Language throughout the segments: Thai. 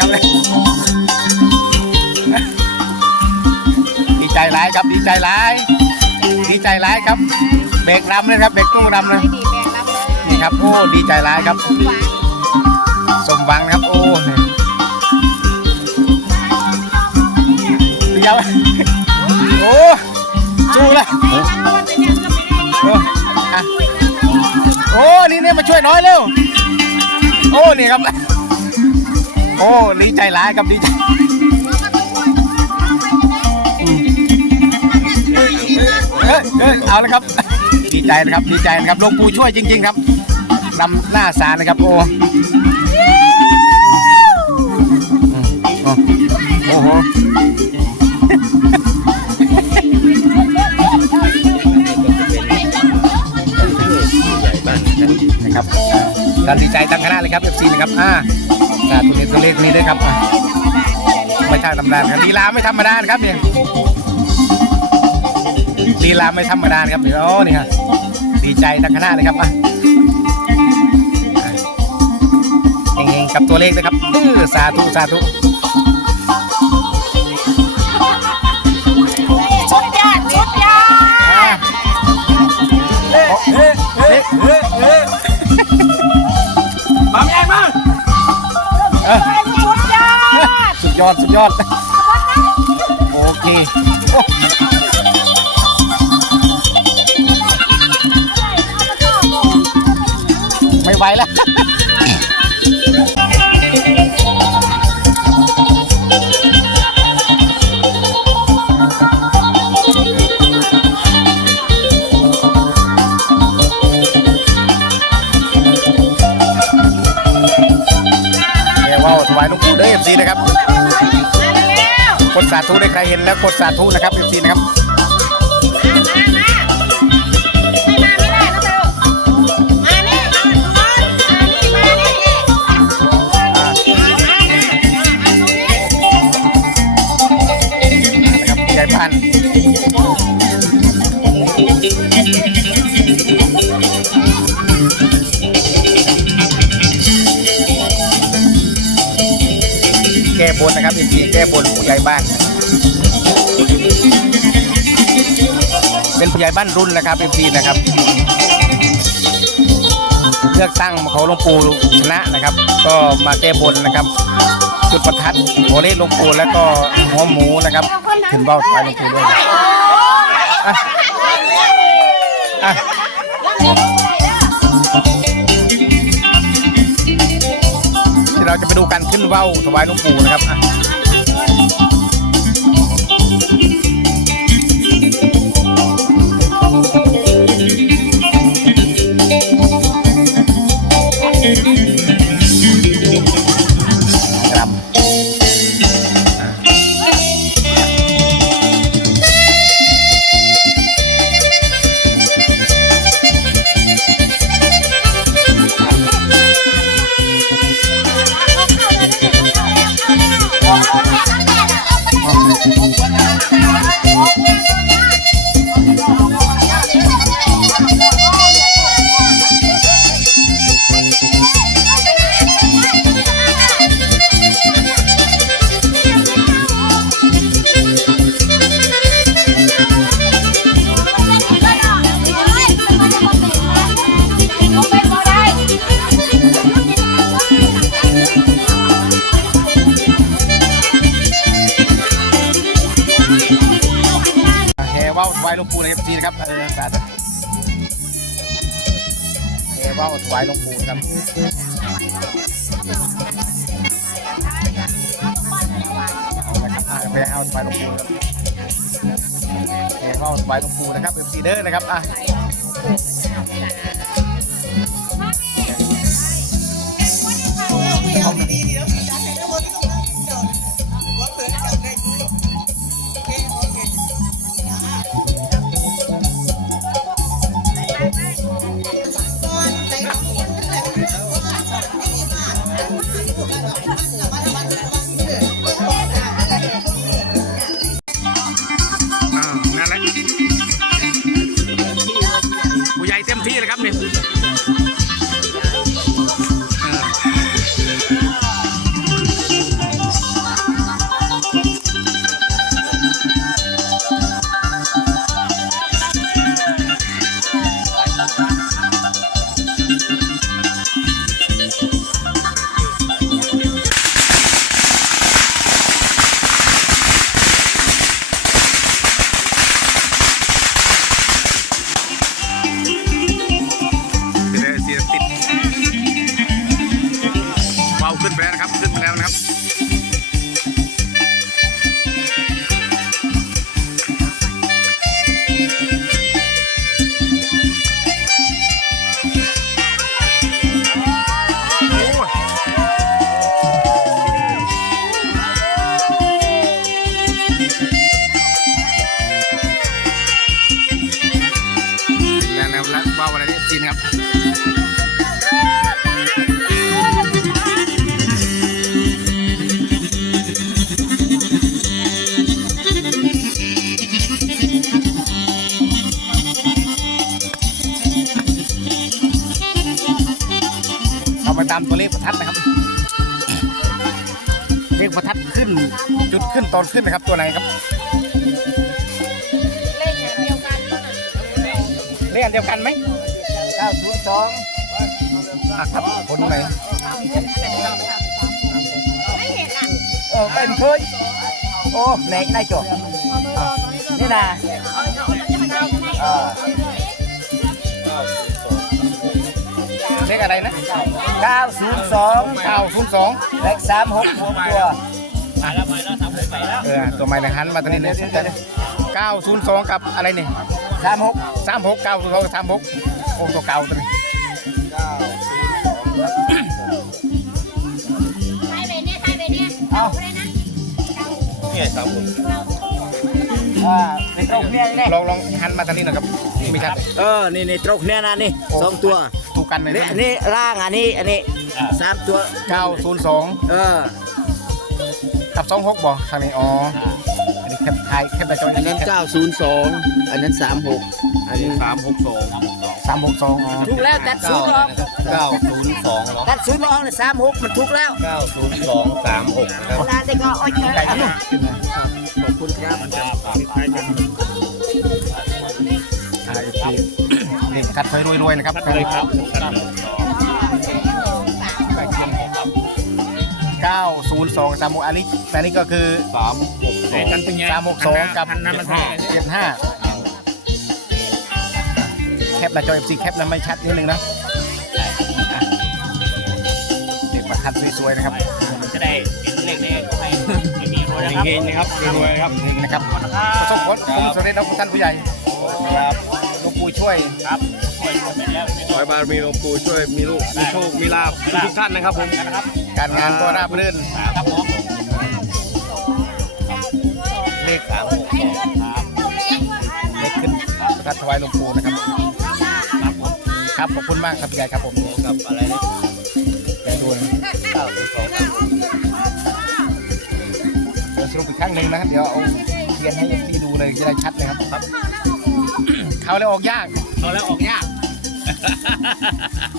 ครับดีใจร้ายครับดีใจร้ายดีใจร้ายครับ เบรกรำเลยครับเบรกต้องรำเลยไม่ดีแม่รับเลยนี่ครับโอ้ดีใจร้ายครับ สมหวังสมหวังนะครับโอ้เนี่ยเดี๋ยวโอ้สู้เลยโอ้อะโอ้นี่เนี่ยมาช่วยน้อยเร็วโอ้นี่ครับ โอ้ดีใจร้ายครับดีใจเอ้ยเอ้ยเอาลยครับ ดีใจนะครับดีใจนะครับหลวงปู่ช่วยจริง ๆ ครับนำหน้าศาลนะครับโอ้โอ้โหนะครับการดีใจตั้งคณะเลยครับ FC นะครับอ่า สาธุนี้ตัวเลขนี้ด้วยครับไม่ใช่ธรรมดาครับลีลาไม่ธรรมดาครับเนี่ยลีลาไม่ธรรมดาครับเนี่ยโอ้นี่ครับดีใจตั้งคณะเลยครับอะเองๆกับตัวเลขนะครับอื้อสาธุสาธุ ยอด สุดยอด โอเคโอ้ไม่ไหวแล้ว สาธุได้ใครเห็นแล้วกดสาธุนะครับเอฟซีนะครับ ก้บนนะครับเอฟซีแก้บนผู้ใหญ่บ้าน เป็นผู้ใหญ่บ้านรุ่นนะครับเอฟซีนะครับเลือกตั้งเขาหลวงปู่ชนะนะครับ ก็มาแก้บนนะครับ จุดประทัดโอเล่หลวงปู่แล้วก็หัวหมูนะครับขึ้นเบ้าถวายหลวงปู่ด้วยอะอะ เราจะไปดูการขึ้นเบ้าถวายหลวงปู่นะครับาวถวายหลวงปู่ครับเอาละครับอะไปเอาถวายหลวงปู่ครับเอาวถวายหลวงปู่นะครับเอฟซีเดอร์นะครับอะ Vira, cabeça. ทัดนะครับเลขประทัดขึ้น จุดขึ้นตอนขึ้นนะครับตัวไหนครับ เล่นอย่างเดียวกันก็น่ะเลขอันเดียวกันไหมเก้าศูนย์สองอะครับคนไหนไม่เห็นอะเออเป็นเคยโอ้แหน่ได้จบนี่นะเออ อะไรนะเก้าศูนย์สอง902เลขสามหกหกตัวเออตัวใหม่ในหันมาตอนนี้เลย902กับอะไรนี่สามหก36 902 36โอ้ตัวเก่าตัวนี้ใช่ไปเนี่ยใช่ไปเนี่ยเอาเลยนะอ่าเป็นตรงเนี้ยนี่ลองลองหันมาทางนี้หน่อยครับมีครับเออ นี่นี่ตรงเนี้ยนะนี่สองตัวถู กกันเลยนี่นะอันนี้ล่างอันนี้อันนี้สามตัว902เออกับ26บ่ทางนี้อ๋ออันนี้แคปไทยแคปแต่จอยอันนั้น902อันนั้น36อันนี้362 362อ๋อถูกแล้วตัดศูนย์ออก902เหรอตัดศูนย์ออกเลยสามหกมันถูกแล้ว902 36นะครับเวลาเด็กก็โอ้ยไก่อันที่นี้ขอบคุณครับ เด็กคัดไฟรวยๆนะครับเลยครับ902 36อันนี้อันนี้ก็คือ362 362กับ75แคปหน้าจอ FC แคปแล้วไม่ชัดนิดนึงนะอะเด็กประทัดสวยๆนะครับจะได้เป็นเลขนี้ให้ไม่มีรวยนะครับเฮงๆนะครับรวยๆครับหนึ่งนะครับประสบผลผมสำเร็จแล้วท่านผู้ใหญ่ครับหลวงปู่ช่วยครับ ไวไม่ขอให้บารมีหลวงปู่ช่วยมีลูกมีโชคมีลาภทุกๆท่านนะครับผมนะครับการงานก็ราบรื่นครับผมเลขสามหกสองเลขขึ้นประทัดถวายหลวงปู่นะครับครับขอบคุณมากครับพี่ใหญ่ครับผมกับอะไรนะใหญ่ด้วยเดี๋ยวสรุปอีกครั้งหนึ่งนะครับเดี๋ยวเอาเทียนให้เอฟซีดูเลยจะได้ชัดเลยครับครับ เขาแล้วออกยาก เอาแล้วออกยาก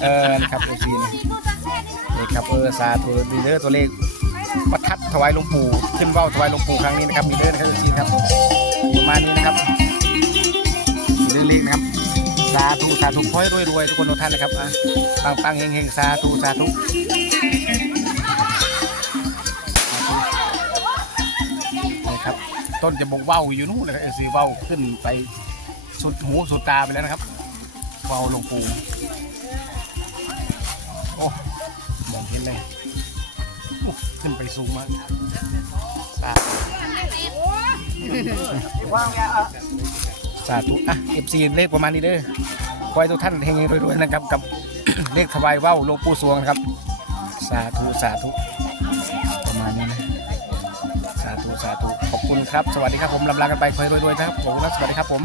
เออนะครับเอฟซีนี่ครับเออสาธุดีเดอร์ตัวเลขประทัดถวายหลวงปู่ขึ้นเว้าถวายหลวงปู่ครั้งนี้นะครับมีเดอร์นะครับเอฟซีครับประมาณนี้นะครับมีเดอร์เลขนะครับสาธุสาธุขอให้รวยๆทุกคนทุกท่านนะครับอะปังปังๆเฮงๆสาธุสาธุนี่ครับต้นจะบงเว้าอยู่นู่นนะครับเอฟซีเว้าขึ้นไปสุดหูสุดตาไปแล้วนะครับ เว้าลงปูโอ้มองเห็นเลยโอ้ขึ้นไปสูงมากสาธุว่างแล้วอะสาธุอะเอฟซีเลขประมาณนี้เด้อขอให้ทุกท่านเฮงๆรวยๆนะครับกับเลขถวายว่าวหลวงปู่สวงนะครับ สาธุสาธุประมาณนี้นะสาธุสาธุขอบคุณครับ สวัสดีครับผมลำลากันไปขอให้รวยๆนะครับผมครับสวัสดีครับผม